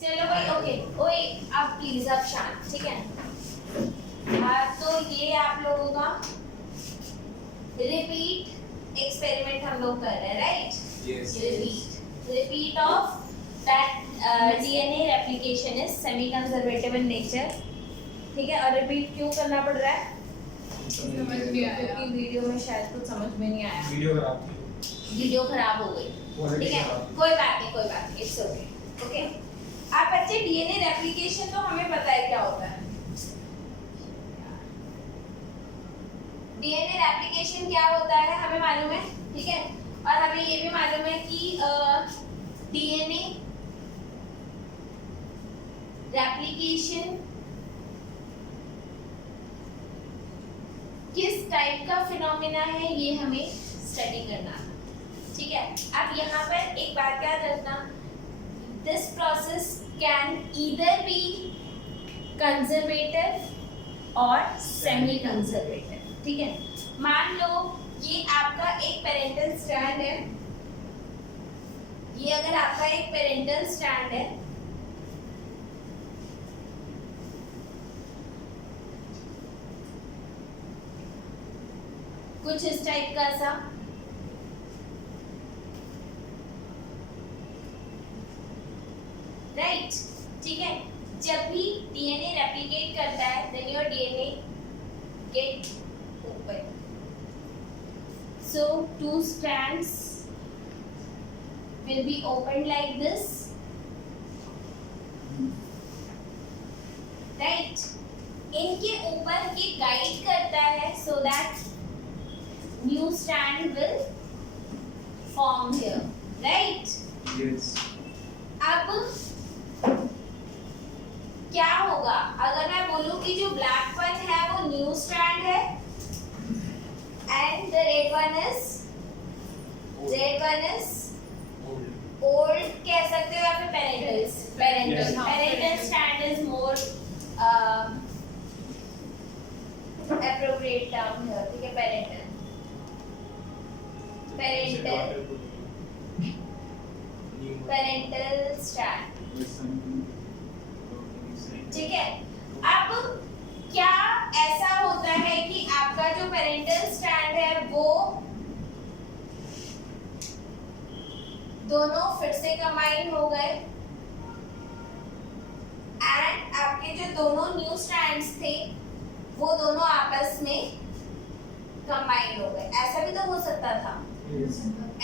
चलो भाई ओके ओए आप प्लीज आप शांत ठीक है। तो ये आप लोगों का रिपीट एक्सपेरिमेंट हम लोग कर रहे हैं right. Yes. Repeat of that DNA replication is semi conservative in nature. ठीक है और रिपीट क्यों करना पड़ रहा है समझ नहीं आया क्योंकि वीडियो में शायद कुछ समझ में नहीं आया। वीडियो खराब वीडियो खराब थी। हो गई Quality ठीक है खराब। कोई बात नहीं इट्स ओके ओके। आप बच्चे डीएनए रेप्लिकेशन तो हमें पता है क्या होता है। डीएनए रेप्लिकेशन क्या होता है हमें मालूम है ठीक है और हमें ये भी मालूम है कि डीएनए रेप्लिकेशन किस टाइप का फिनोमेना है ये हमें स्टडी करना ठीक है। अब यहाँ पर एक बात याद रखना this process can either be conservative और सेमी कंजर्वेटिव ठीक है। मान लो ये आपका एक पेरेंटल स्ट्रैंड है ये अगर आपका एक पेरेंटल स्ट्रैंड है कुछ इस टाइप का सा राइट ठीक है। जब भी डीएनए रेप्लिकेट करता है then your DNA get open so two strands will be opened like this right इनके ऊपर ये गाइड करता है so that new strand will form here right Yes. अब क्या होगा अगर मैं बोलूं कि जो ब्लैक वन है वो न्यू स्ट्रैंड है and the red one is old कह सकते हो या फिर parental Yes. parental strand is more appropriate term here ठीक है parental strand ठीक है। अब क्या ऐसा होता है कि आपका जो पेरेंटल स्ट्रैंड है वो दोनों फिर से कंबाइन हो गए एंड आपके जो दोनों न्यू स्ट्रैंड्स थे वो दोनों आपस में कंबाइन हो गए। ऐसा भी तो हो सकता था Yes.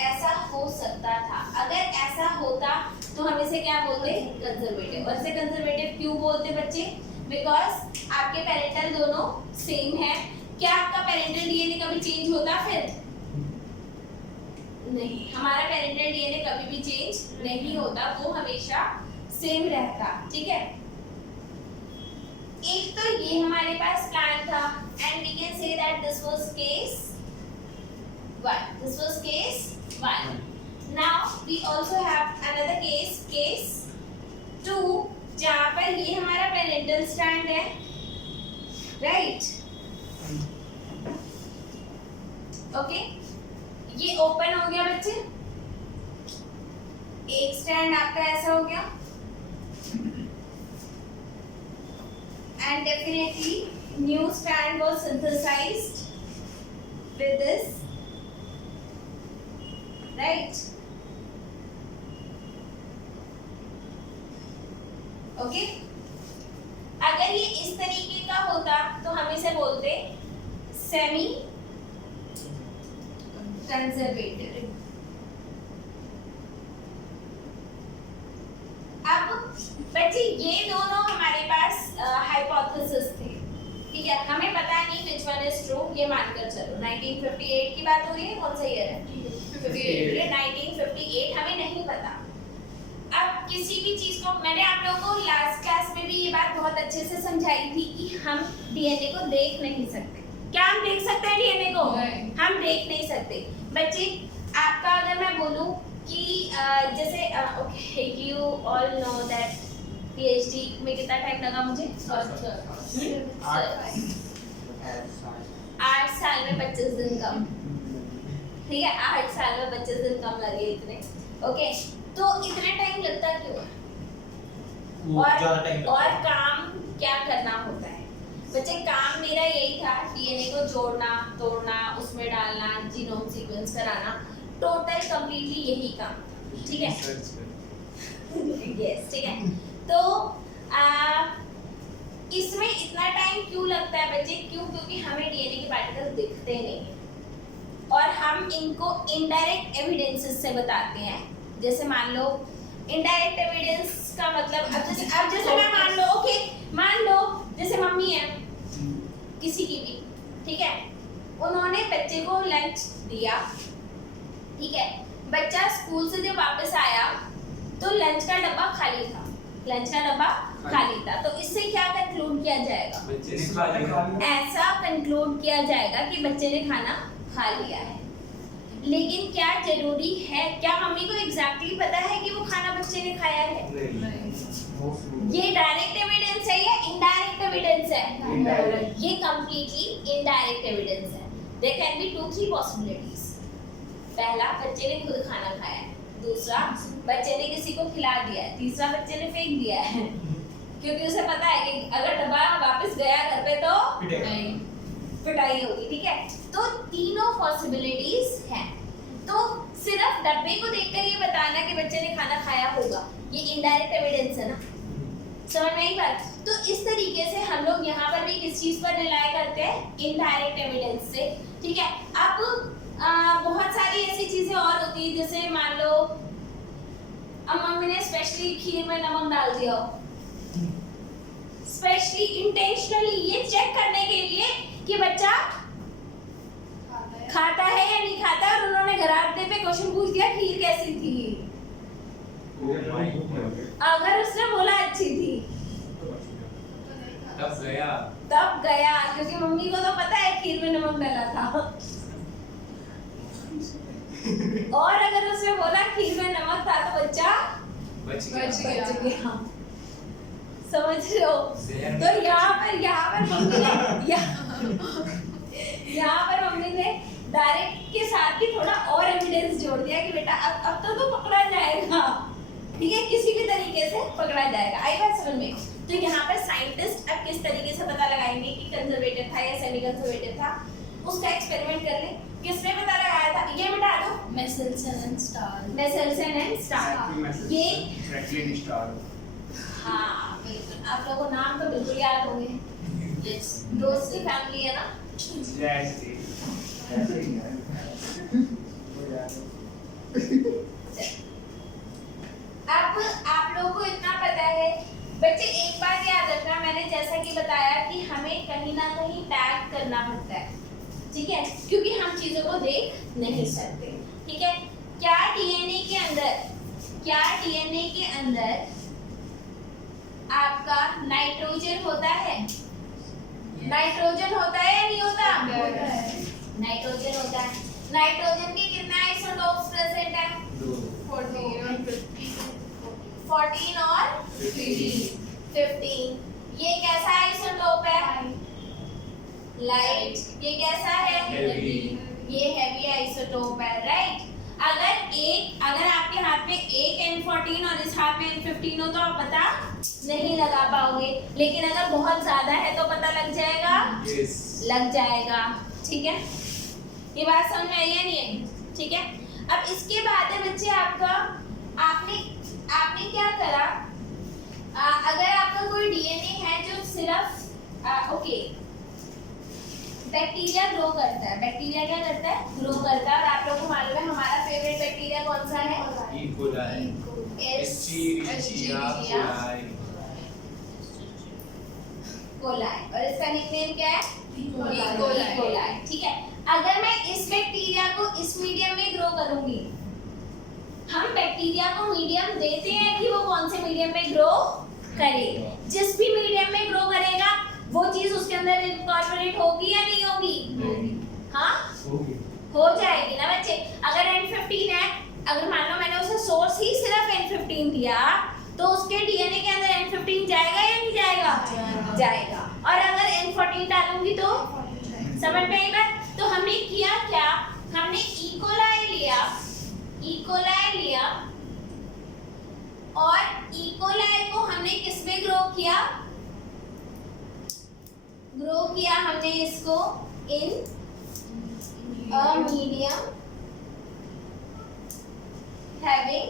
ऐसा हो सकता था अगर ऐसा होता तो हम इसे क्या बोलते कंजर्वेटिव। और इसे कंजर्वेटिव क्यों बोलते बच्चे बिकॉज आपके पेरेंटल दोनों सेम है। क्या आपका पेरेंटल डीएनए कभी चेंज होता फिर नहीं हमारा पेरेंटल डीएनए कभी भी चेंज नहीं होता वो हमेशा सेम रहता ठीक है। एक तो ये हमारे पास प्लान था and we can say that this was case 1 this was case 1 now we also have another case 2 जहाँ पर ये हमारा पेरेंटल स्ट्रैंड है राइट ओके ये ओपन हो गया बच्चे एक स्ट्रैंड आपका ऐसा हो गया and definitely new strand was synthesized with this right okay अगर ये इस तरीके का होता तो हम इसे बोलते सेमी कंजर्वेटिव। अब बच्चे ये दोनों हमारे पास हाइपोथेसिस थे ठीक है। हमें पता नहीं which one is true ये मानकर चलो 1958 की बात हो रही है कौन सा ईयर है 1958 हमें नहीं पता। अब किसी भी चीज को मैंने आप लोगों को लास्ट क्लास में भी ये बात बहुत अच्छे से समझाई थी कि हम डीएनए को देख नहीं सकते। क्या हम देख सकते हैं डीएनए को हम देख नहीं सकते बच्चे। आपका अगर मैं बोलूं कि जैसे okay you all know that PhD में कितना टाइम लगा मुझे 8 साल में 25 दिन कम ठीक है 8 साल में 25 दिन कम लगे इतने ओके। तो इतना टाइम लगता क्यों है वो ज़्यादा टाइम और काम क्या करना होता है बच्चे। काम मेरा यही था डीएनए को जोड़ना तोड़ना उसमें डालना जीनोम सीक्वेंस कराना, टोटल कंप्लीटली यही काम था, ठीक है। यस, ठीक है। तो इसमें इतना टाइम क्यों लगता है बच्चे? क्यों? क्योंकि हमें डीएनए के पार्टिकल्स दिखते नहीं हैं और हम इनको इनडायरेक्ट एविडेंसेस से बताते हैं। जैसे मान लो इनडायरेक्ट एविडेंस का मतलब अब जैसे मैं मान लो जैसे मम्मी है किसी की भी, ठीक है, उन्होंने बच्चे को लंच दिया, ठीक है, बच्चा स्कूल से जब वापस आया तो लंच का डब्बा खाली था, तो इससे क्या कंक्लूड किया जाएगा? बच्चे ने खा लिया। ऐसा कंक्लूड किया जाएगा कि बच्चे ने खाना खा लिया है। लेकिन क्या जरूरी है? क्या मम्मी को एग्जैक्टली पता है कि वो खाना बच्चे ने खाया है? ये डायरेक्ट एविडेंस है या इनडायरेक्ट एविडेंस है? Indirect. ये कंप्लीटली इनडायरेक्ट एविडेंस है। There can be 2-3 possibilities. पहला, बच्चे ने खुद खाना खाया है, दूसरा बच्चे ने किसी को खिला दिया है, तीसरा बच्चे ने फेंक दिया है क्योंकि उसे पता है कि अगर डब्बा वापस गया घर पे तो पिटाई होगी, ठीक है। तो तीनों पॉसिबिलिटीज हैं। तो सिर्फ डब्बे को देखकर ये बताना कि बच्चे ने खाना खाया होगा, ये इनडायरेक्ट एविडेंस है ना, समझ में आई बात? तो इस तरीके से हम लोग यहाँ पर भी किस चीज पर रिलाय करते हैं? इनडायरेक्ट एविडेंस से, ठीक है। अब बहुत सारी ऐसी चीजें और होती है, जैसे मान लो अब मम्मी ने स्पेशली खीर में नमक डाल दिया हो, स्पेशली इंटेंशनली ये चेक करने के लिए कि बच्चा खाता है या नहीं खाता, और उन्होंने घराटे पे क्वेश्चन पूछ दिया खीर कैसी थी, अगर उसने बोला अच्छी थी तब गया क्योंकि मम्मी को तो पता है खीर में नमक डाला था और अगर उसने बोला खीर में नमक था तो बच्चा बच गया। समझ रहे हो? तो यहाँ पर मम्मी ने डायरेक्ट के साथ ही थोड़ा और एविडेंस जोड़ दिया कि बेटा अब तो पकड़ा जाएगा, ठीक है, किसी भी तरीके से पकड़ा जाएगा। आई बात समझ में? तो यहाँ पर साइंटिस्ट अब किस तरीके से पता लगाएंगे कि कंजर्वेटिव था या सेमी कंजर्वेटिव था, उसका एक्सपेरिमेंट कर ले। किसने पता लगाया था? ये मिटा दो, मेसेल्सन एंड स्टार। ये फ्रैंकलिन स्टार। हाँ बिल्कुल, आप लोगों को नाम तो बिल्कुल याद होंगे। यस, दोस्त की फैमिली है ना। अब आप लोगों को इतना पता है बच्चे, एक बात याद रखना, मैंने जैसा कि बताया कि हमें कहीं ना कहीं टैग करना पड़ता है, ठीक है, क्योंकि हम चीजों को देख नहीं सकते, ठीक है। क्या डीएनए के अंदर आपका नाइट्रोजन होता है? नाइट्रोजन होता है या नहीं होता? नाइट्रोजन होता है। नाइट्रोजन के कितने आइसोटोप्स प्रेजेंट है? 14 और 15। ये कैसा आइसोटोप है? लाइट। ये कैसा है? Heavy। ये हैवी आइसोटोप है, राइट। अगर आपके हाथ में एक N14 और इस हाथ में N15 हो तो आप पता नहीं लगा पाओगे, लेकिन अगर बहुत ज्यादा है तो पता लग जाएगा। Yes। लग जाएगा, ठीक है। ये बात समझ में आई है नहीं है? ठीक है। अब इसके बाद है बच्चे आपका, आपने क्या करा, अगर आपका कोई डीएनए है जो सिर्फ ओके, बैक्टीरिया ग्रो करता है। बैक्टीरिया क्या करता है? ग्रो करता है। और आप लोगों को मालूम है हमारा फेवरेट बैक्टीरिया कौन सा है? E coli. कोलाई। और इसका निकनेम क्या है? E coli. ठीक है। अगर मैं इस बैक्टीरिया को इस मीडियम में ग्रो करूंगी, हम बैक्टीरिया को मीडियम देते हैं कि वो कौन से मीडियम में ग्रो करे। जिस भी मीडियम में ग्रो करेगा वो चीज उसके अंदर इनकॉर्पोरेट होगी या नहीं होगी? हाँ, हो जाएगी ना बच्चे। अगर N15 है, अगर मान लो मैंने उसे सोर्स ही सिर्फ N15 दिया तो उसके डीएनए के अंदर N15 जाएगा या नहीं जाएगा? जाएगा। और अगर N14 डालूंगी तो समझ में आई बात? तो हमने किया क्या, हमने ई कोलाई लिया और ई कोलाई को हम हमने किसमें ग्रो किया? ग्रो किया हमने इसको इन a medium having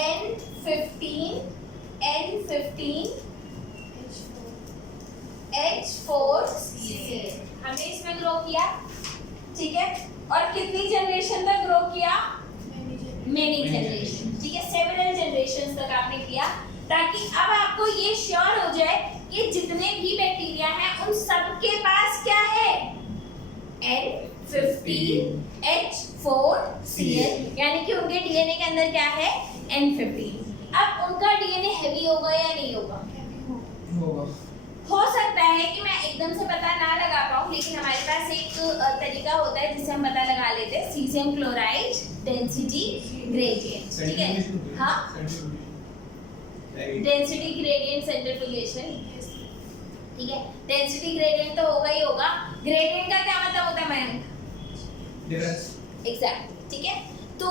N15 H4Cl हमने इसमें ग्रो किया, ठीक है। और कितनी जनरेशन तक ग्रो किया? मेनी जनरेशन, ठीक है। सेवरल जनरेशन तक आपने किया, ताकि अब आपको ये श्योर हो जाए कि जितने भी बैक्टीरिया हैं उन सबके पास क्या है? N15 H4Cl, यानी कि उनके डीएनए के अंदर क्या है? N15। अब उनका डीएनए हैवी होगा या नहीं होगा? होगा। हो सकता है कि मैं एकदम से पता ना लगा पाऊँ, लेकिन हमारे पास एक तरीका होता है जिससे हम पता लगा लेते हैं, सीजियम क्लोराइड डेंसिटी ग्रेडियंट, ठीक है। हाँ, डेंसिटी ग्रेडियंट सेंट्रीफ्यूगेशन, ठीक है। डेंसिटी ग्रेडियंट तो होगा ही होगा। ग्रेडियंट का क्या मतलब होता है मैम? डिफरेंस। एग्जैक्ट, ठीक है। तो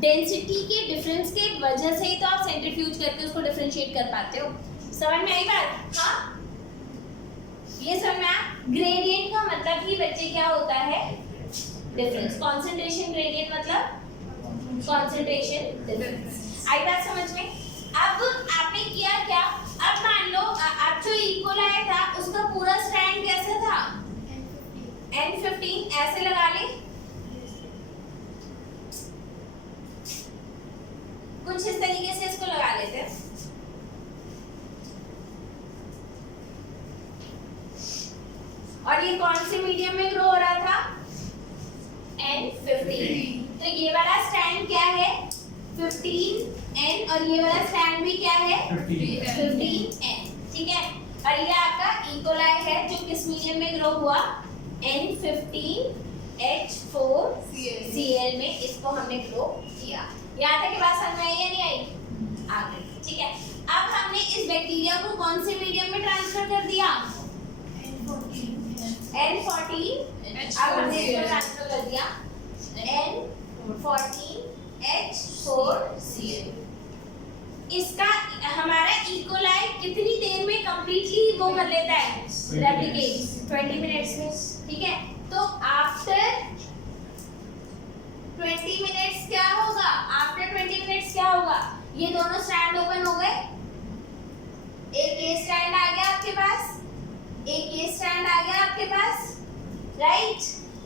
डेंसिटी के डिफरेंस के वजह से ही तो आप सेंट्रीफ्यूज करके उसको डिफरेंशिएट कर पाते हो। समझ में आई बात? हाँ, ये समझ में आया। ग्रेडियंट का मतलब ही बच्चे क्या होता है? डिफरेंस। कंसंट्रेशन ग्रेडियंट मतलब कंसंट्रेशन डिफरेंस। आई बात समझ में? अब आपने किया क्या? अब मान लो आप जो इकोलाई था उसका पूरा स्ट्रैंड कैसा था? N15 ऐसे लगा ले, कुछ इस तरीके से इसको लगा लेते हैं। और ये कौन से मीडियम में ग्रो हो रहा था? N15। तो ये वाला स्टैंड क्या है? 15N, और ये वाला स्टैंड भी क्या है? 15N, ठीक है। और ये आपका इकोलाई है जो किस मीडियम में ग्रो हुआ? N15 H4Cl में इसको हमने ग्रो किया। यहाँ तक की बात समझ में आई या नहीं आई? आ गई, ठीक है। अब हमने इस बैक्टीरिया को कौन से मीडियम में ट्रांसफर कर दिया? N14। अब हमने इसको ट्रांसफर कर दिया N14 H4Cl। इसका हमारा इकोलाई कितनी देर में कंप्लीटली वो कर लेता है? रेप्लिकेट 20 मिनट्स में, ठीक है। तो आफ्टर 20 मिनट्स क्या होगा? आफ्टर 20 मिनट्स क्या होगा? ये दोनों स्टैंड ओपन हो गए, एक ये स्टैंड आ गया आपके पास, एक ये स्टैंड आ गया आपके पास, राइट।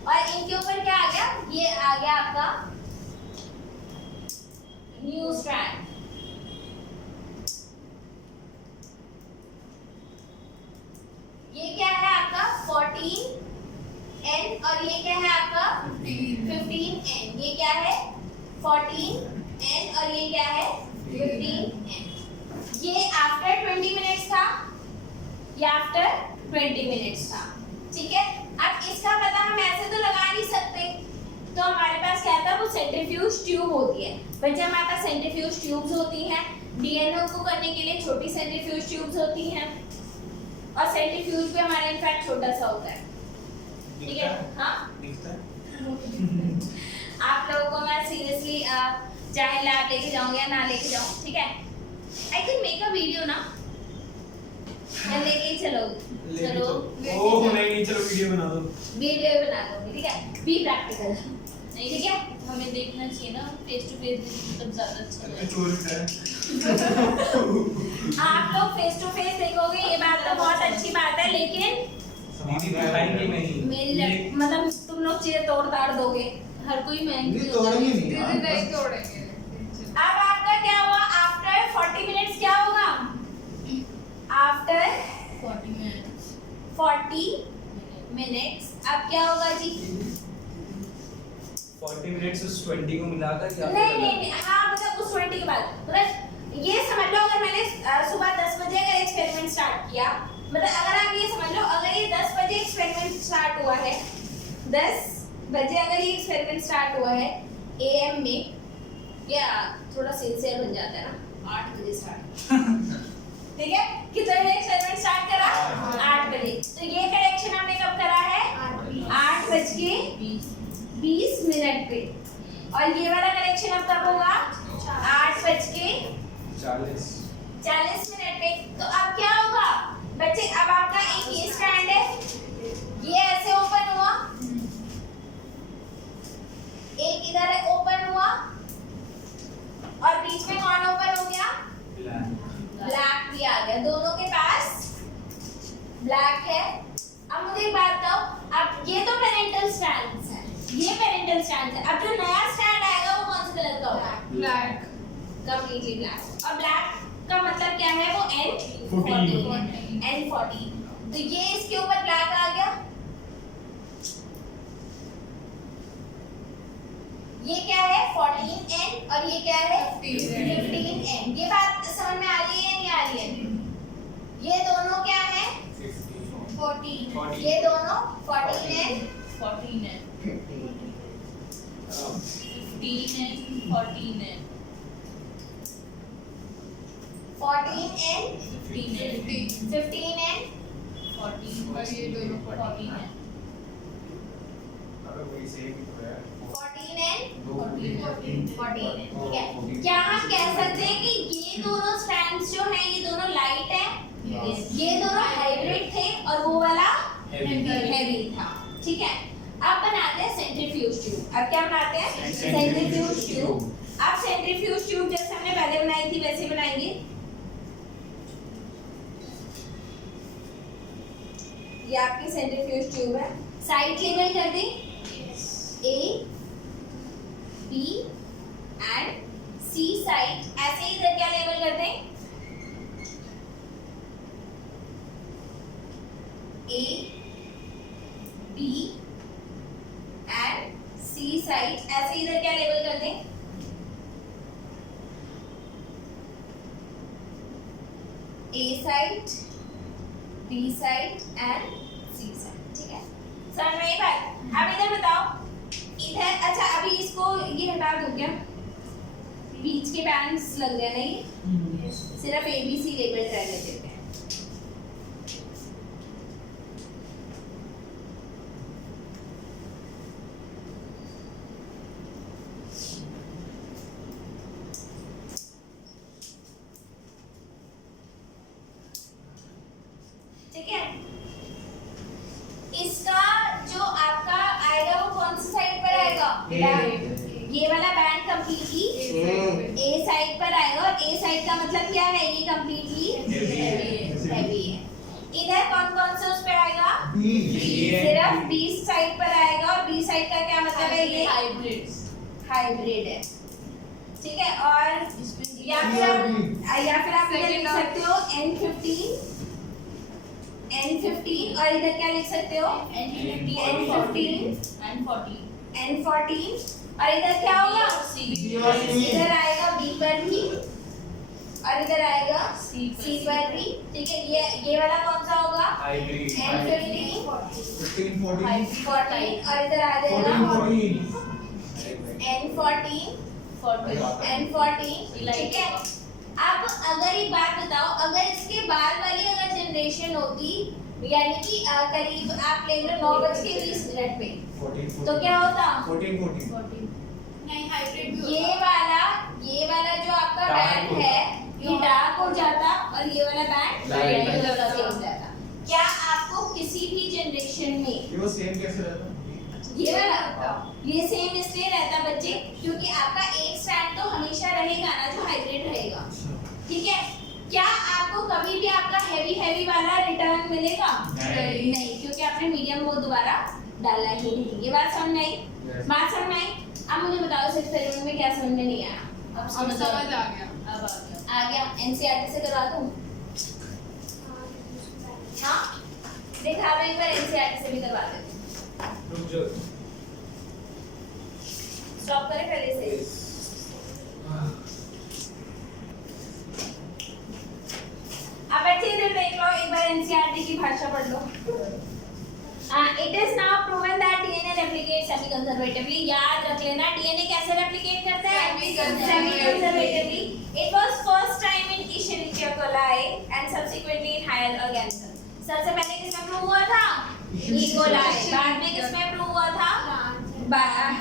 और इनके ऊपर क्या आ गया? ये आ गया आपका न्यू स्ट्रैंड। ये क्या है आपका 14N, और ये क्या है आपका 15N। ये क्या है 14N, और ये क्या है 15N। ये आफ्टर 20 मिनट्स था, ये आफ्टर 20 मिनट्स था, ठीक है। अब इसका पता हम ऐसे तो लगा नहीं सकते, तो हमारे पास क्या था? वो सेंट्रीफ्यूज ट्यूब होती है। बच्चे, हमारे पास सेंट्रीफ्यूज ट्यूब्स होती हैं, डीएनए को करने के लिए छोटी सेंट्रीफ्यूज ट्यूब्स होती हैं, और सेंट्रीफ्यूज भी हमारा इनफैक्ट छोटा सा होता है, ठीक है। हाँ, आप लोगों को मैं सीरियसली चाहे लैब लेके जाऊँ या ना लेके जाऊँ, ठीक है। I can make a video ना, मैं लेके ही चलो ओह नहीं, चलो वीडियो बना दो। वीडियो बना दो, ठीक है। बी प्रैक्टिकल, नहीं, ठीक है। हमें देखना चाहिए ना फेस टू फेस, मतलब ज्यादा अच्छा लगेगा। चोर है। आप लोग फेस टू फेस देखोगे, ये बात तो बहुत अच्छी बात है, लेकिन दीदी दिखाएंगे नहीं। मेरी मतलब तुम लोग चीजें तोड़ ताड़ दोगे। हर कोई महंगी नहीं तोड़ेंगे नहीं यार। दीदी नहीं तोड़ेंगे। अब आपका क्या हुआ? आफ्टर 40 मिनट्स क्या होगा? आफ्टर 40 मिनट्स अब क्या होगा जी? 40 मिनट्स उस 20 को मिलाकर या नहीं नहीं नहीं, हाँ मतलब उस 20 के बाद, मतलब ये समझ लो अगर मैंने सुबह 10 बजे अगर एक्सपेरिमेंट स्टार्ट किया, मतलब अगर आप ये समझ लो अगर ये 10 बजे एक्सपेरिमेंट स्टार्ट हुआ है, 10 बजे अगर ये एक्सपेरिमेंट स्टार्ट हुआ है AM में, या थोड़ा सिंसियर बन जाता है ना, 8 बजे स्टार्ट ठीक है। कितने बजे एक्सपेरिमेंट स्टार्ट करा? 8 बजे। तो ये करेक्शन हमने कब करा है? 8:20 पे। और ये वाला करेक्शन अब कब होगा? 8 40 मिनट में। तो अब क्या होगा बच्चे, अब आपका एक ये स्टैंड है, ये ऐसे ओपन हुआ, एक इधर है ओपन हुआ, और बीच में कौन ओपन हो गया? ब्लैक भी आ गया, दोनों के पास ब्लैक है। अब मुझे एक बात बताओ, अब ये तो पेरेंटल स्टैंड्स है, ये पेरेंटल स्टैंड्स है, अब जो नया स्टैंड आएगा वो कौन से कलर का होगा? ब्लैक। Completely black. और ब्लैक का मतलब क्या है? वो N14 है, N14। तो ये इसके ऊपर ब्लैक आ गया, ये क्या है? 14N, और ये क्या है? 15N। ये बात समझ में आ रही है या नहीं आ रही है? ये दोनों क्या है? 14। ये दोनों 14N 14 है, 15 है, 14 है, 14N 15 है, 15N 14 और ये दोनों 14 है, 14N 14 14 है, ठीक है। क्या हम कह सकते हैं कि ये दोनों स्ट्रैंड्स जो हैं ये दोनों लाइट हैं, ये दोनों हाइब्रिड थे, और वो वाला हेवी था, ठीक है। अब बनाते हैं सेंट्रीफ्यूज ट्यूब। अब क्या बनाते हैं? Centrifuge tube. अब सेंट्रीफ्यूज ट्यूब जैसे हमने पहले बनाई थी वैसे बनाएंगे। ये आपकी सेंट्रीफ्यूज ट्यूब है, साइड लेबल कर दें A, B and C side. ऐसे ही इधर क्या लेबल कर दें? A, B and C side. ऐसे ही इधर क्या लेबल कर दें? A side, B side and C side, ठीक है। समझ में आई बात? अब इधर बताओ, इधर अच्छा अभी इसको ये हटा दूं क्या? बीच के बैंड्स लग गए नहीं, सिर्फ ABC लेबल रहने देते हैं। ठीक है, इसका जो आपका आएगा वो कौन सी साइड पर आएगा? ये वाला बैंड कंप्लीटली A साइड पर आएगा, और A साइड का मतलब क्या है? ये कंप्लीटली हैवी है। इधर कौन कौन से उस पे आएगा? सिर्फ B साइड पर आएगा, और B साइड का क्या मतलब है? ये हाइब्रिड है, ठीक है। और या फिर आप इधर लिख सकते हो N15, और इधर क्या लिख सकते हो? N15 N14, और इधर क्या होगा? इधर आएगा B पर भी, और इधर आएगा C पर भी, ठीक है। ये वाला कौन सा होगा? N15 14, और इधर आ जाएगा N14, ठीक है। अब अगर एक बात बताओ, अगर इसके बाद वाली अगर जनरेशन होती, यानी कि करीब आप ले लो 9:20 पे, तो क्या होता? 14 नहीं, हाइब्रिड भी ये वाला जो आपका बैंड है ये डार्क हो जाता, और ये वाला बैंड Light लाइट हो जाता। क्या आपको किसी भी जनरेशन में ये सेम कैसे रहता? ये वाला ये सेम इसलिए रहता बच्चे, क्योंकि आपका एक स्टैंड तो हमेशा रहेगा ना जो हाइब्रिड रहेगा, ठीक है। क्या आपको कभी भी आपका हैवी वाला रिटर्न मिलेगा? नहीं, क्योंकि आपने मीडियम वो दोबारा डालना ही नहीं। ये बात समझ में आई? बात समझ में आई? अब मुझे बताओ इस एक्सपेरिमेंट में क्या समझ में नहीं आया? अब समझ समझ आ आ गया। अब आ गया। आ गया? एनसीईआरटी से करवा दूं? हाँ, देखा मैं एक बार एनसीईआरटी से भी करवा देती हूँ। रुक जाओ। स्टॉप करें पहले से। अब बच्चे इधर देख लो, एक बार एनसीईआरटी की भाषा पढ़ लो। It is now proven that DNA replicates semi-conservatively. याद रख लेना, DNA कैसे रेप्लिकेट करता है? Semi-conservatively. It was first time in Escherichia coli and subsequently in higher organisms. सबसे पहले किसमें प्रूव हुआ था? E. coli. बाद में किसमें प्रूव हुआ था?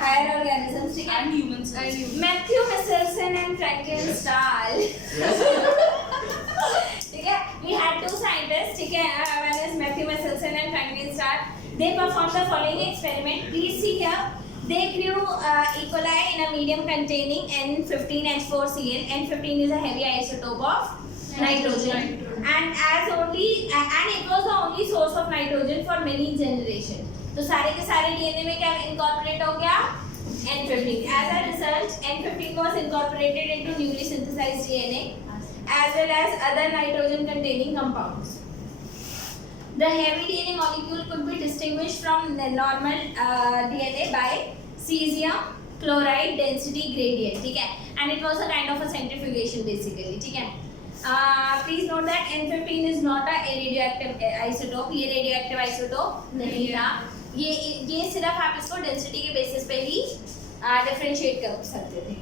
हायर ऑर्गेनिजम्स, ठीक है। And humans. Matthew Michelson and and Franklin Stahl. ठीक है, we had two scientists, ठीक है, one is Matthew Michelson and Franklin Stahl. They performed the following experiment. Please see here. They grew E. coli in a medium containing N15H4Cl. N15 is a heavy isotope of nitrogen, and it was the only source of nitrogen for many generations. तो सारे के सारे DNA में क्या incorporate हो गया? N15. As a result, N15 was incorporated into newly synthesized DNA as well as other nitrogen-containing compounds. The heavy DNA molecule could be distinguished from the normal DNA by cesium chloride density gradient, ठीक है, and it was a kind of a centrifugation basically, ठीक है. Please note that N15 is not a radioactive isotope. ये radioactive isotope नहीं था. ये सिर्फ आप इसको डेंसिटी के बेसिस पे ही डिफरेंशिएट कर सकते थे.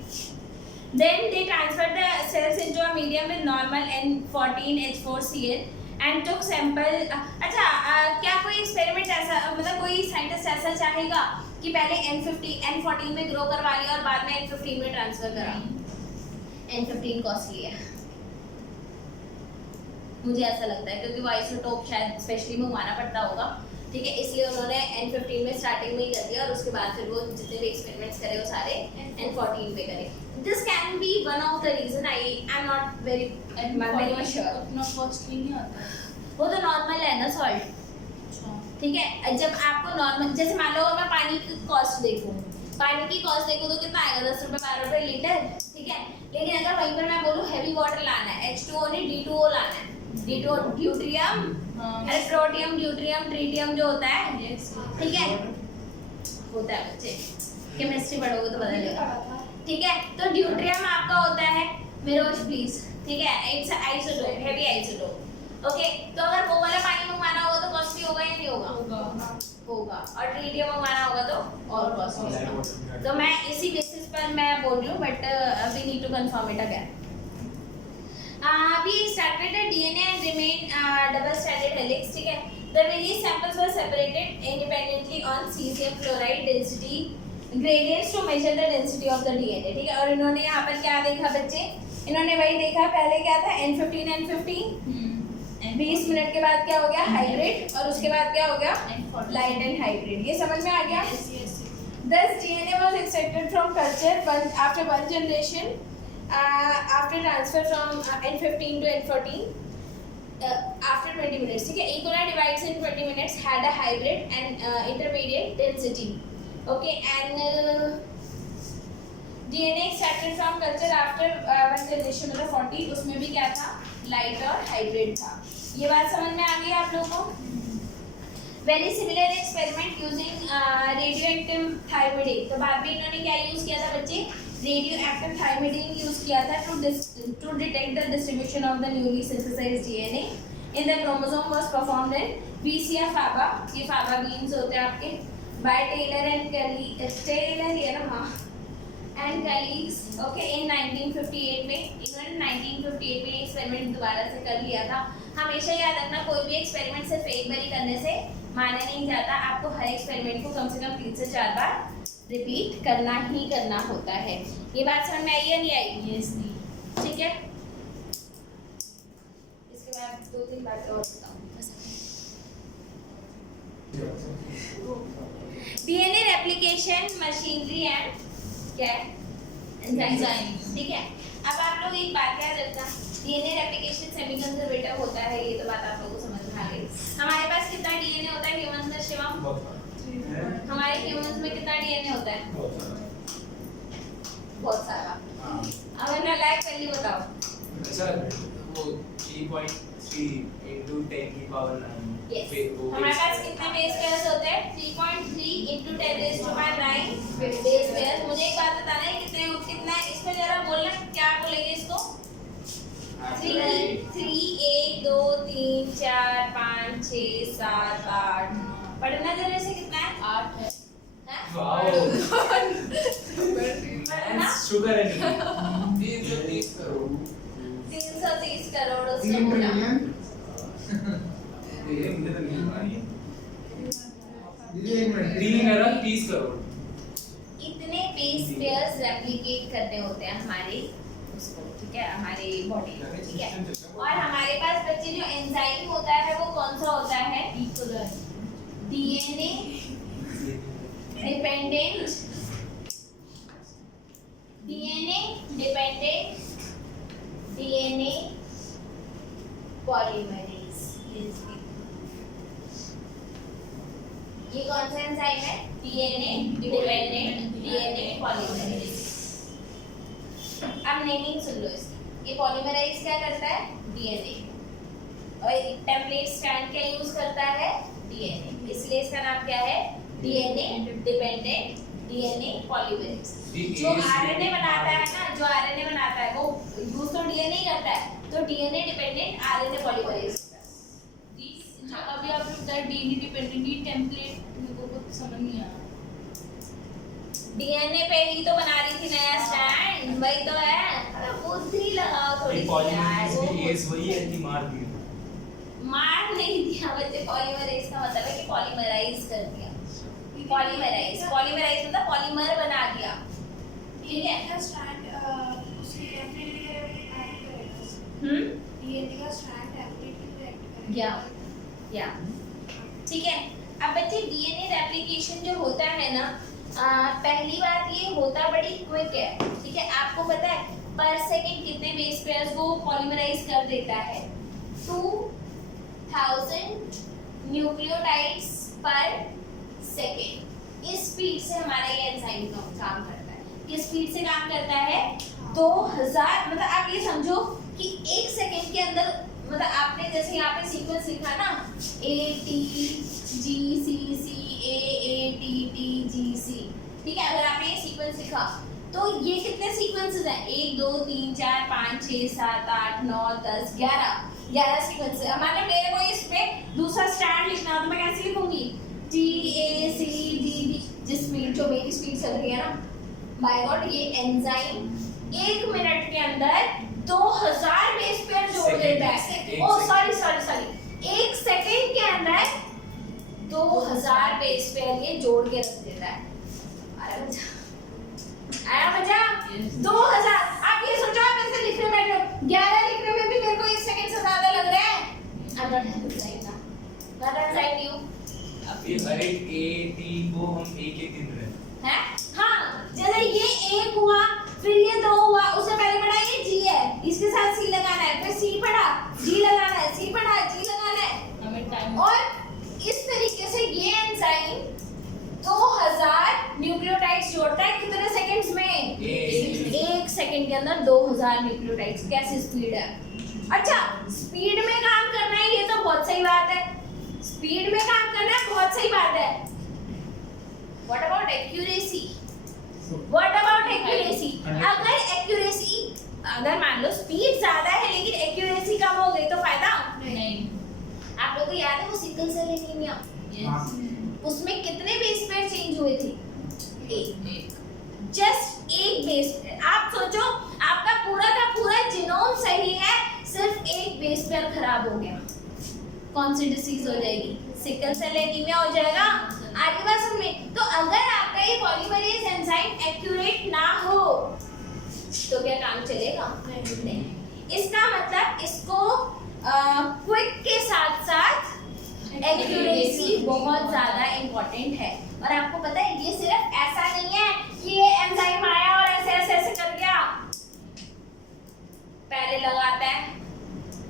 Then they transferred the cells into a medium with normal N14H4Cl and took sample. अच्छा, क्या कोई एक्सपेरिमेंट ऐसा, मतलब कोई साइंटिस्ट ऐसा चाहेगा कि पहले N14 में ग्रो करवा लिया और बाद में N15 में ट्रांसफर करा? N15 कॉस्टली है, मुझे ऐसा लगता है, क्योंकि वो आइसोटोप शायद स्पेशली मंगवाना पड़ता होगा, ठीक है, इसलिए उन्होंने N15 में स्टार्टिंग में ही कर दिया और उसके बाद फिर वो जितने भी एक्सपेरिमेंट्स करे वो सारे N14 पे करे. This can be one of the reason. I am not very sure. उतना कॉस्टली नहीं आता. वो तो नॉर्मल है ना सॉल्ट, ठीक है. जब आपको नॉर्मल, जैसे मान लो मैं पानी की कॉस्ट देखूँ, पानी की कॉस्ट देखूँ तो कितना आएगा? 10 रुपये 12 रुपये लीटर, ठीक है. लेकिन अगर वहीं पर मैं बोलूँ हैवी वाटर लाना है, H2O नहीं D2O लाना है, D2O deuterium, protium, deuterium, tritium जो होता है, ठीक है, होता है, बच्चे केमिस्ट्री पढ़ोगे तो पता चलेगा, ठीक है. तो ड्यूट्रियम आपका होता है, मेरोज प्लीज, ठीक है, it's isotope, heavy isotope, okay. तो अगर वो वाला पानी मंगवाना होगा तो कॉस्टली होगा या नहीं होगा? होगा. और ट्रीटियम मंगवाना होगा तो और कॉस्टली होगा. तो मैं इसी बेसिस पर मैं बोल रही हूँ, but we need to confirm it again. We started the DNA and remained double-stranded helix, ठीक है. The various samples were separated independently on cesium chloride density gradients to measure the density of the DNA, ठीक है. और इन्होंने यहाँ पर क्या देखा बच्चे? इन्होंने वही देखा, पहले क्या था N15 N15, 20 मिनट के बाद क्या हो गया? हाइब्रिड, और उसके बाद क्या हो गया? Light and hybrid. ये समझ में आ गया? Thus DNA was extracted from culture after one generation. After transfer from N15 to N14 after 20 minutes, ठीक है. E. coli divides in 20 minutes, had a hybrid and intermediate density, okay, and DNA extracted from culture after one generation, मतलब 40, उसमें भी क्या था? Light और hybrid था. ये बात समझ में आ गई आप लोगों को? Very similar experiment using radioactive thymidine. तो बाद में इन्होंने क्या यूज किया था बच्चे? रेडियोएक्टिव थायमिडीन यूज किया था to detect the distribution of the newly synthesized DNA in the chromosome was performed in VCA faba. ये faba beans होते हैं आपके, by Taylor and colleagues, okay, in 1958 में. इन्होंने 1958 में एक्सपेरिमेंट दोबारा से कर लिया था. हमेशा याद रखना, कोई भी एक्सपेरिमेंट सिर्फ एक बार ही करने से माना नहीं जाता. आपको हर एक्सपेरिमेंट को कम से कम 3 से 4 बार रिपीट करना ही करना होता है. ये बात समझ में आई या नहीं आई? यस, ठीक है. इसके बाद 2-3 बातें और बताऊँ. डीएनए रेप्लिकेशन मशीनरी एंड क्या है? एंजाइम, ठीक है. अब आप लोग एक बात याद रखना, डीएनए रेप्लिकेशन सेमी कंजर्वेटिव होता है, ये तो बात आप लोगों को समझ में आ गई. हमारे पास कितना डीएनए होता है ह्यूमंस में शिवम? हमारे ह्यूमंस में कितना डीएनए होता है? बहुत सारा. अब ना लाइक पहले बताओ. अच्छा, वो 3.3 into 10 की पावर 9. Yes. हमारे पास कितने बेस पेयर्स होते हैं? 3.3 into 10 raised to power 9 base pairs. मुझे एक बात बताना है, कितना इसमें जरा बोलना, क्या बोलेंगे इसको? 3 1 2 3 4 5 6 7 8. पढ़ना जरा से कितना है? 8 है. शुगर है नहीं. 330 करोड़. 330 करोड़ उसका बोला. ये मुझे तो नहीं पता है. 3 अरब 30 करोड़. इतने बेस पेयर्स रेप्लिकेट करने होते हैं हमारे उसको, ठीक है, हमारे बॉडी को, ठीक है। और हमारे पास बच्चे जो एंजाइम होता है वो कौन सा होता है? DNA dependent DNA polymerase. ये कौन सा एंजाइम है? DNA dependent DNA polymerase. अब नेमिंग सुन लो इसकी। ये पॉलीमराइज क्या करता है? डीएनए। और टेम्पलेट स्ट्रैंड क्या यूज करता है? डीएनए। इसलिए इसका नाम क्या है? DNA dependent DNA polymerase. जो आरएनए बनाता है ना, जो आरएनए बनाता है वो यूज तो डीएनए ही करता है, तो डीएनए डिपेंडेंट आरएनए पॉलीमरेज। अभी आप लोग बताया डीएनए डिपेंडेंट, ये टेम्पलेट मेरे को कुछ समझ नहीं आया। डीएनए पे ही तो बना रही थी नया स्टैंड, वही तो है। अरे बुद्धि लगाओ थोड़ी सी यार। पॉलीमरेज की एज वही है कि मार दिया? मार नहीं दिया बच्चे, पॉलीमराइज का मतलब है कि पॉलीमराइज कर दिया। पॉलीमराइज मतलब पॉलीमर बना दिया, ठीक है। का स्ट्रैंड उसकी टेम्पलेट ऐड करेगा। डीएनए का स्ट्रैंड टेम्पलेट ऐड करेगा। या ठीक है। अब बच्चे डीएनए रेप्लिकेशन जो होता है ना, पहली बात ये होता बड़ी क्विक है, ठीक है। आपको पता है पर सेकंड कितने बेस पेयर्स वो पॉलीमराइज कर देता है? 2000 न्यूक्लियोटाइड्स पर सेकंड। इस स्पीड से हमारा ये एंजाइम काम करता है। किस स्पीड से काम करता है? 2000। मतलब आप ये समझो कि एक सेकंड के अंदर, मतलब आपने जैसे यहाँ पे सीक्वेंस लिखा ना, ATGCC AATTGC, ठीक है। अगर आपने ये सीक्वेंस लिखा तो ये कितने सीक्वेंसेस हैं? 1 2 3 4 5 6 7 8 9 10 11 सीक्वेंस है। मान लो मेरे को इस पे दूसरा स्टैंड लिखना हो तो मैं कैसे लिखूंगी? TACDD, जिस स्पीड, जो मेरी स्पीड चल रही है ना, बाय गॉड ये एंजाइम 1 मिनट के अंदर 2000 बेस पेयर जोड़ देता है। ओ सॉरी 1 सेकंड के अंदर 2000 बेस पेयर ये जोड़ के रख देता है। आया मजा? 2000। आप ये सोचो, आप ऐसे लिखने बैठे हो, 11 लिखने में भी मेरे को 1 सेकंड से ज्यादा लग रहा है। I'm not inside you. ये हर एक A T को हम एक गिन रहे हैं? हाँ, जैसे ये 1 हुआ, फिर ये 2 हुआ, उससे पहले पढ़ा ये G है, इसके साथ C लगाना है, फिर C पढ़ा, G लगाना है, C पढ़ा, G लगाना है। हमें टाइम और इस तरीके से ये एंजाइम 2000 न्यूक्लियोटाइड्स जोड़ता है कितने सेकंड्स में? 1 सेकंड के अंदर 2000 न्यूक्लियोटाइड्स। कैसी स्पीड है? अच्छा, स्पीड में काम करना है, ये तो बहुत सही बात है। स्पीड में काम करना है, बहुत सही बात है। What about accuracy? अगर मान लो स्पीड ज्यादा है लेकिन एक्यूरेसी कम हो गई तो फायदा नहीं। आप लोगों को याद है वो सिकल सेल एनीमिया, उसमें कितने बेस पेयर चेंज हुए थे? एक। जस्ट एक बेस पेयर। आप सोचो, आपका पूरा का पूरा जीनोम सही है, सिर्फ एक बेस पेयर खराब हो गया, कौन सी डिसीज हो जाएगी? सिकल सेल एनीमिया हो जाएगा। आगे बात सुन में, तो अगर आपका ये पॉलीमरेज एंजाइम एक्यूरेट ना हो तो क्या काम चलेगा? नहीं। इसका मतलब इसको क्विक के साथ साथ एक्यूरेसी बहुत ज्यादा इंपॉर्टेंट है। और आपको पता है ये सिर्फ ऐसा नहीं है कि ये एंजाइम आया और ऐसे ऐसे ऐसे कर गया, पहले लगाता है,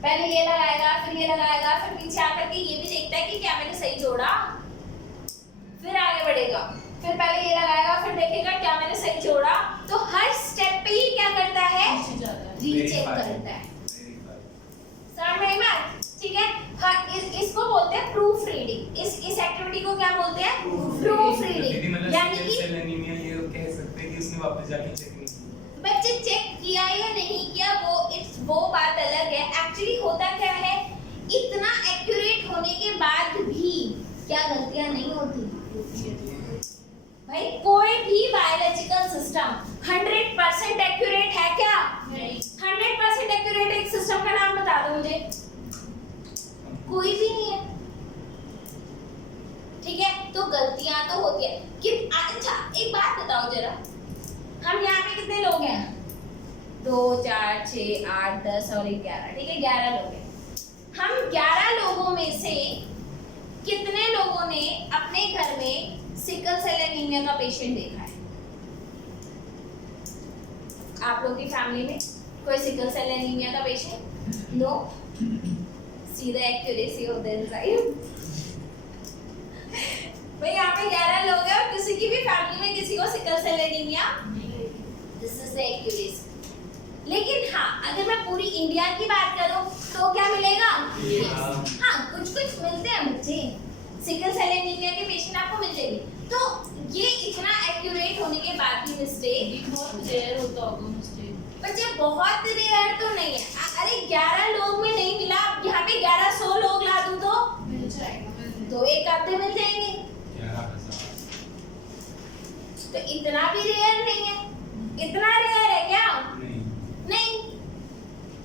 पहले ये लगाएगा, फिर ये लगाएगा, फिर पीछे आकर के ये भी देखता है कि क्या मैंने सही जोड़ा, फिर आगे बढ़ेगा, फिर पहले ये लगाएगा, फिर देखेगा क्या मैंने सही जोड़ा। तो हर स्टेप पे ही क्या करता है? रीचेक करता है। समझ में आई बात? ठीक है। हाँ, इसको बोलते हैं प्रूफ रीडिंग। इस एक्टिविटी को क्या बोलते हैं? Proof reading. यानी कि सेल एनीमिया ये कह सकते हैं कि उसने वापस जाके चेक नहीं किया। बच्चे चेक किया या नहीं किया वो बात अलग है। एक्चुअली होता क्या है, इतना एक्यूरेट होने के बाद भी क्या गलतियां नहीं होती? भाई कोई भी बायोलॉजिकल सिस्टम 100% एक्यूरेट है क्या? नहीं। 100% एक्यूरेट एक सिस्टम का नाम बता दो मुझे। कोई भी नहीं है, ठीक है। तो गलतियां तो होती है कि अच्छा एक बात बताओ जरा, हम यहाँ पे कितने लोग हैं? 2 4 6 8 10 और 11, ठीक है 11 लोग हैं। हम 11 लोगों में से कितने लोगों ने अपने घर में सिकल सेल एनीमिया का पेशेंट देखा है? आप लोगों की फैमिली में कोई सिकल सेल एनीमिया का patient? No. See the accuracy of the enzyme. भाई यहाँ पे 11 लोग हैं और किसी की भी फैमिली में किसी को sickle cell anaemia, this is the accuracy. लेकिन हाँ, अगर मैं पूरी इंडिया की बात करूं तो क्या मिलेगा? हाँ, कुछ कुछ मिलते हैं बच्चे, सिकल सेल एनीमिया के पेशेंट आपको मिलेंगे। तो ये इतना एक्यूरेट होने के बाद भी मिस्टेक बहुत रेयर होता होगा मिस्टेक। बच्चे, बहुत रेयर तो नहीं है। अरे 11 लोग में नहीं मिला, यहाँ पे 1100 लोग ला दूं तो मिल जाएगा। तो एक आधे मिल जाएंगे। तो इतना भी रेयर नहीं है। इतना रेयर है क्या? नहीं।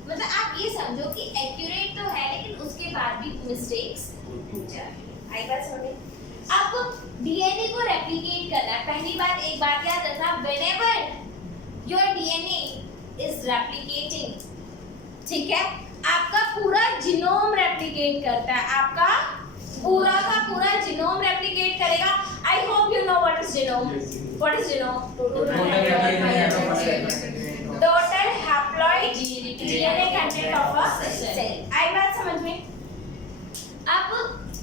मतलब आप ये समझो कि एक्यूरेट तो है लेकिन उसके बाद भी मिस्टेक्स हो जाती है। आई बात समझ? आपको डीएनए को रेप्लिकेट करना है। पहली बात, एक बात याद रखना, whenever your DNA is replicating, ठीक है, आपका पूरा जीनोम रेप्लिकेट करता है, आपका पूरा का पूरा जीनोम रेप्लिकेट करेगा। I hope you know what is genome. What is genome? Total haploid DNA content of a cell. आई बात समझ में? अब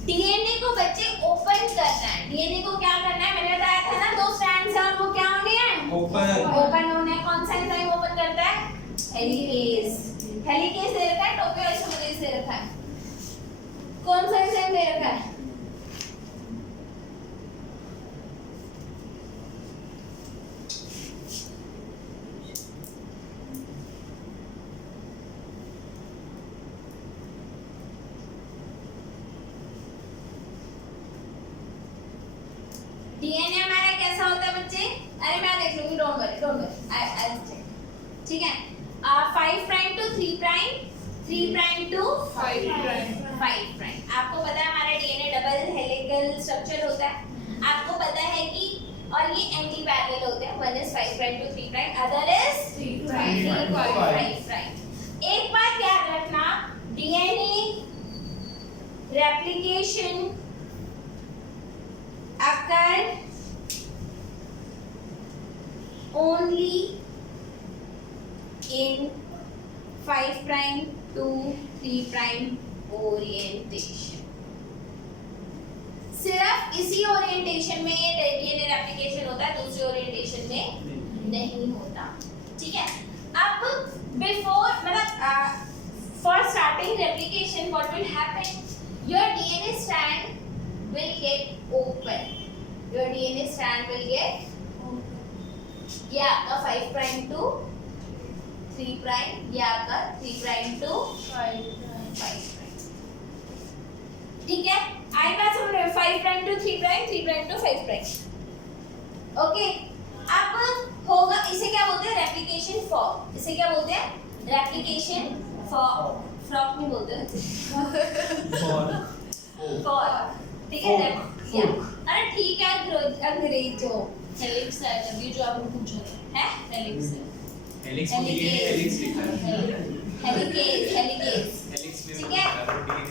डीएनए को बच्चे ओपन करना है। डीएनए को क्या करना है? मैंने बताया था ना, 2 स्ट्रैंड्स हैं और वो क्या होने हैं? ओपन होने हैं। कौन सा एंजाइम ओपन करता है? हेलिकेज। हेलिकेज दे रखा है, टोपोआइसोमरेज दे रखा है। कौन सा एंजाइम दे रखा है? डीएनए हमारा कैसा होता है बच्चे? अरे मैं देख लूंगी, don't worry, I will check, ठीक है। 5 prime to 3 prime, 3 prime to 5 prime. 5 prime. आपको पता है हमारा डीएनए डबल हेलिकल स्ट्रक्चर होता है। आपको पता है कि और ये एंटी पैरेलल होते हैं। One is 5 prime to 3 prime, other is 3 5 prime. एक बात याद रखना, DNA replication occur only in 5 prime to 3 prime orientation। सिर्फ इसी ओरिएंटेशन में डीएनए रेप्लिकेशन होता है, दूसरे ओरिएंटेशन में नहीं होता, ठीक है। अब बिफोर मतलब for starting replication what will happen? Your DNA strand will get open. Your DNA strand will get open. ये आपका 5 प्राइम टू 3 प्राइम, ये आपका 3 प्राइम टू 5 प्राइम, ठीक है। आई बात समझ रहे हो? 5 prime to 3 prime, 3 prime to 5 prime, okay. अब होगा, इसे क्या बोलते हैं? Replication form. इसे क्या बोलते हैं? Replication form. फ्रॉक नहीं बोलते फॉर्म, ठीक है। अरे ठीक है, अंग्रेज जो हेलिक्स है अभी जो आपने पूछा था, है हेलिक्स है। हेलिक्स को डीएनए हेलिक्स लिखा है। हेलिकेज, ठीक है।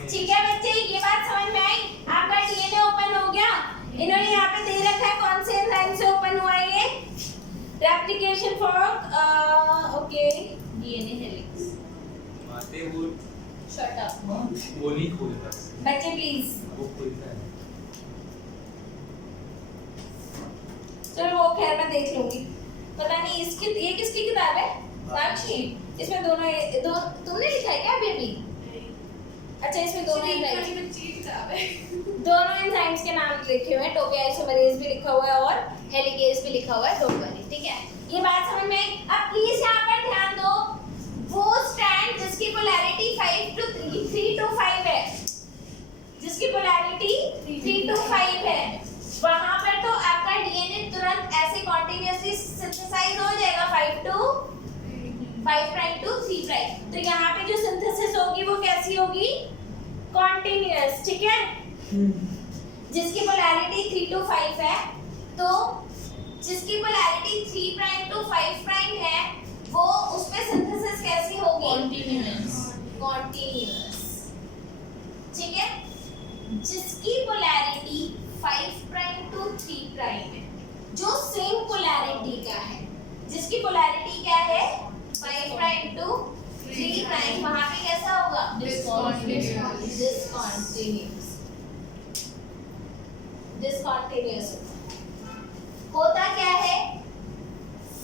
ठीक है बच्चे, ये बात समझ में आई? आपका डीएनए ओपन हो गया। इन्होंने यहाँ पे दे रखा है कौन से एंजाइम से ओपन हुआ है ये? Replication form, okay. DNA helix. आते वो शट अप। वो नहीं खोलता, बच्चे प्लीज, वो खोलता है। चलो वो खैर मैं देख लूंगी। पता नहीं इसकी, ये किसकी किताब है? साक्षी। इसमें दोनों तुमने लिखा है क्या अभी? अच्छा, इसमें दोनों एंजाइम्स के नाम लिखे हुए हैं। टोपोआइसोमरेज भी लिखा हुआ है और हेलिकेज भी लिखा हुआ है। डोंट वरी, ठीक है। ये बात समझ में आई? अब प्लीज यहाँ पर ध्यान दो, वो स्ट्रैंड जिसकी पोलैरिटी 3 to 5 है, जिसकी पोलैरिटी 3 to 5 है, वहां पर तो आपका डीएनए तुरंत ऐसे कॉन्टिन्यूअसली सिंथेसाइज हो जाएगा 5 प्राइम टू 3 प्राइम। तो यहाँ पे जो सिंथेसिस होगी वो कैसी होगी? कॉन्टिन्यूअस, ठीक है। जिसकी पोलैरिटी 3 to 5 है, तो जिसकी पोलैरिटी 3 प्राइम टू 5 प्राइम है वो उसमें सिंथेसिस कैसी होगी? Continuous. कॉन्टिन्यूअस। ठीक है, जिसकी पोलैरिटी 5 प्राइम टू 3 प्राइम है, जो सेम पोलैरिटी का है, जिसकी पोलैरिटी क्या है 5 प्राइम टू 3 प्राइम, वहां पे कैसा होगा? Discontinuous. डिसकंटिन्यूअस होता क्या है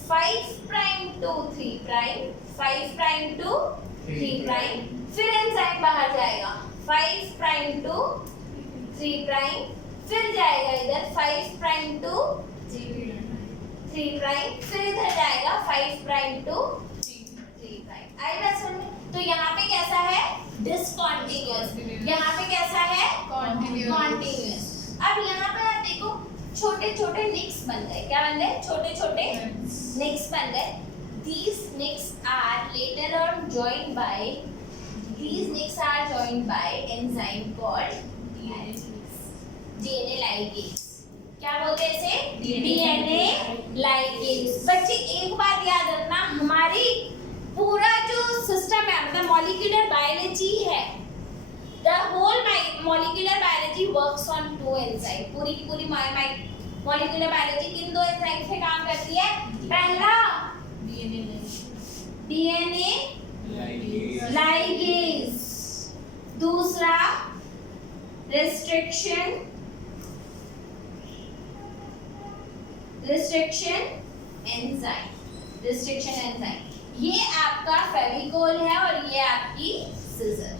5 prime to 3 prime, 5 prime to 3 prime, फिर एंजाइम बाहर जाएगा 5 प्राइम टू 3 प्राइम, फिर जाएगा इधर 5 प्राइम टू 3 प्राइम, फिर इधर जाएगा 5 प्राइम टू 3 प्राइम। आई बात समझ में? तो यहाँ पे कैसा है? डिसकंटिन्यूअस। यहाँ पे कैसा है? कॉन्टिन्यूअस। अब यहाँ पे आप देखो छोटे छोटे निक्स बन गए। क्या बन गए? छोटे छोटे निक्स बन गए। These nicks are later on joined by enzyme called DNA ligase। क्या बोलते हैं इसे? DNA ligase। बच्चे एक बात याद रखना, हमारी पूरा जो सिस्टम है मतलब मॉलिक्यूलर बायोलॉजी है, the whole molecular biology works on 2 enzyme। पूरी की पूरी मॉलिक्यूलर बायोलॉजी किन 2 एंजाइम पे काम करती है? पहला DNA ligase, दूसरा restriction enzyme। ये आपका फेविकोल है और ये आपकी सिजर।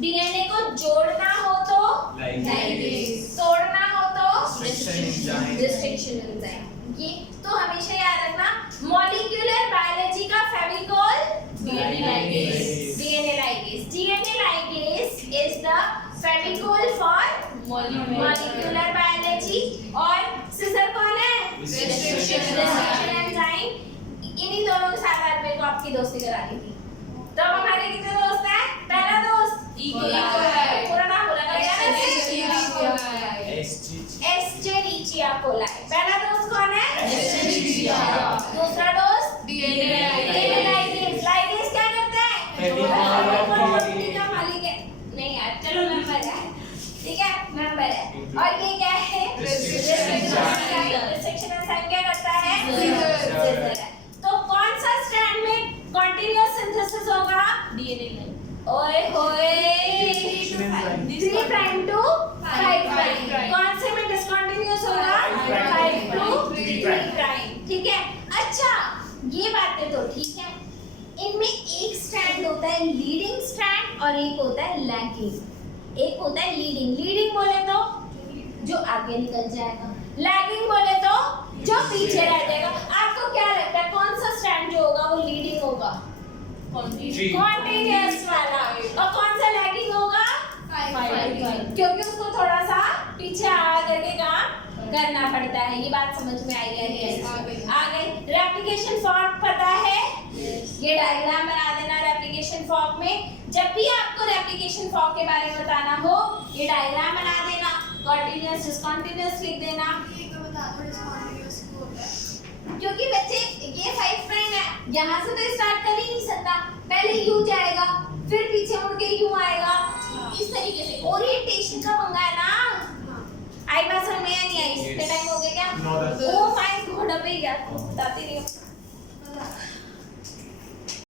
डीएनए को जोड़ना हो तो Ligase, तोड़ना हो तो Restriction एंजाइम। ये तो हमेशा याद रखना, मॉलिक्यूलर बायोलॉजी का Fevicol Ligase। DNA ligase is the Fevicol for molecular biology और सिजर कौन है? Restriction enzyme. इन्हीं दोनों के साथ आज मेरे को आपकी दोस्ती करा दी थी। तो अब हमारे कितने दोस्त हैं? पहला दोस्त पूरा नाम बोला एस्चेरिचिया कोलाई। पहला दोस्त कौन है? दूसरा दोस्त लाइगेज। लाइगेज क्या करता है? फेविकोल का मालिक है। नहीं यार चलो नंबर है, ठीक है नंबर है। और ये क्या है? रिस्ट्रिक्शन एंजाइम क्या करता है? सिजर है। तो कौन सा स्ट्रैंड में कंटीन्यूअस सिंथेसिस होगा? ओए होए 3 प्राइम टू 5 प्राइम। कौन से में डिसकंटीन्यूअस होगा? 5 टू 3 प्राइम। ठीक है, अच्छा ये बातें तो ठीक है। इनमें एक स्ट्रैंड होता है लीडिंग स्ट्रैंड और एक होता है लैगिंग। एक होता है लीडिंग बोले तो जो आगे निकल जाएगा, लैगिंग बोले तो जो पीछे रह जाएगा। आपको क्या लगता है कौन सा स्ट्रैंड जो होगा वो लीडिंग होगा? कॉन्टिन्यूअस वाला। और कौन सा लैगिंग होगा? क्योंकि उसको थोड़ा सा पीछे आ करके काम करना पड़ता है। ये बात समझ में आई है? आ गई। रेप्लिकेशन फॉर्म पता है? ये डायग्राम बना देना रेप्लिकेशन फॉर्म में। जब भी आपको रेप्लिकेशन फॉर्म के बारे में बताना हो ये डायग्राम बना देना, कंटीन्यूअस डिसकंटीन्यूअस लिख देना। क्योंकि बच्चे ये 5 प्राइम है, यहाँ से तो स्टार्ट कर ही नहीं सकता, पहले यू जाएगा फिर पीछे मुड़ के यू आएगा, इस तरीके से ओरिएंटेशन का पंगा है ना। आई बात समझ में नहीं आई? इतने टाइम हो गया क्या? No, ओ माय गॉड, अबे यार बताती नहीं हूँ।